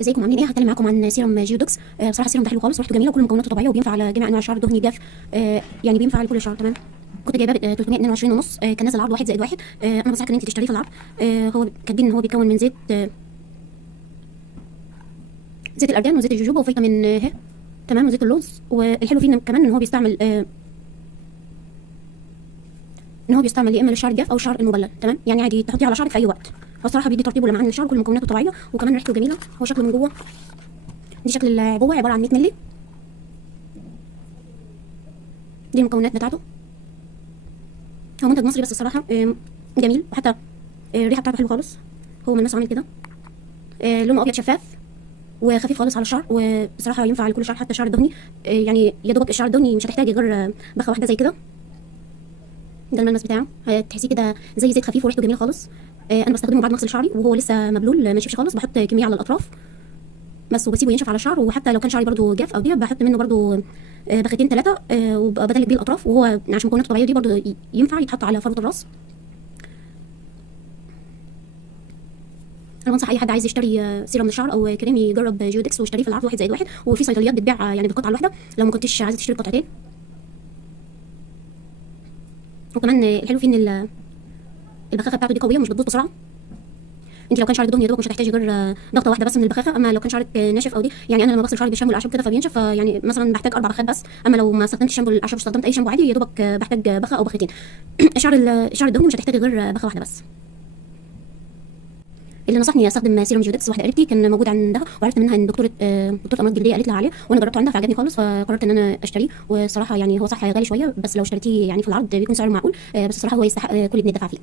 ازيكم عاملين ايه؟ هتكلم معاكم عن سيرم جيودوكس. بصراحه السيرم ده حلو خالص وريحته جميله وكل مكوناته طبيعيه وبينفع على جميع انواع الشعر، دهني جاف. يعني بينفع لكل الشعر. تمام. كنت جايباه ب 322 ونص. كان نازل عرض 1+1. انا بنصحك ان انت تشتريه في العرض. هو كاتبين ان هو بيتكون من زيت زيت الارجان وزيت الجوجوبا وفيتامين ه. تمام. وزيت اللوز. والحلو فيه كمان ان هو بيستعمل يا اما للشعر الجاف او الشعر المبلل. تمام. يعني عادي تحطيه على شعرك في اي وقت. هو الصراحه بيدي ترطيب ولمعان للشعر، كل مكوناته طبيعيه وكمان ريحته جميله. هو شكله من جوه، دي شكل العبوه عباره عن 100 مللي. دي المكونات بتاعته. هو منتج مصري بس الصراحه جميل، وحتى الريحه بتاعته حلوه خالص. هو من الناس عامل كده، لونه ابيض شفاف وخفيف خالص على الشعر، وبصراحه ينفع على كل شعر حتى الشعر الدهني. يعني يا دوبك الشعر الدهني مش هتحتاجي غير بخه واحده زي كده. ده الملمس بتاعه، هتحسيه كده زي زيت خفيف وريحته جميله خالص. انا بستخدمه بعد ما اغسل شعري وهو لسه مبلول ما نشفش خالص، بحط كميه على الاطراف بس وبسيبه ينشف على الشعر. وحتى لو كان شعري برضو جاف او ديب بحط منه برضو بختين 3 وبدلك بيه الاطراف، وهو عشان مكوناته طبيعيه دي برضو ينفع يتحط على فروه الراس. انا بنصح اي حد عايز يشتري سيرم للشعر او كريم يجرب جيودكس ويشتريه في العرض 1+1. وفي صيدليات بتبيع يعني بالقطعه الواحده لو ما كنتش عايزه تشتري قطعتين. وكمان الحلو فيه ان البخاخه بتاعته دي قويه، مش بتبوظ بسرعه. انت لو كان شعرك دهني يا دوبك مش هتحتاجي غير ضغطه واحده بس من البخاخه. اما لو كان شعرك ناشف او دي، يعني انا لما بغسل شعري بالشامبو الاعشاب كده فبينشف، يعني مثلا بحتاج 4 بخات بس. اما لو ما استخدمتش شامبو الاعشاب واستخدمت اي شامبو عادي يا دوبك بحتاج بخه او بختين. الشعر الدهني مش هتحتاجي غير بخه واحده بس. اللي نصحني استخدم سيرم جيودكس واحده قريبتي كان موجود عندها، وعرفت منها ان دكتوره امراض جلديه قالت لها عليه، وانا جربته عندها فعجبني خالص، فقررت ان انا اشتريه. وصراحه يعني هو صح غالي شويه، بس لو اشتريتيه يعني في العرض بيكون سعره معقول. بس الصراحه هو يستحق كل جنيه دفع فيه.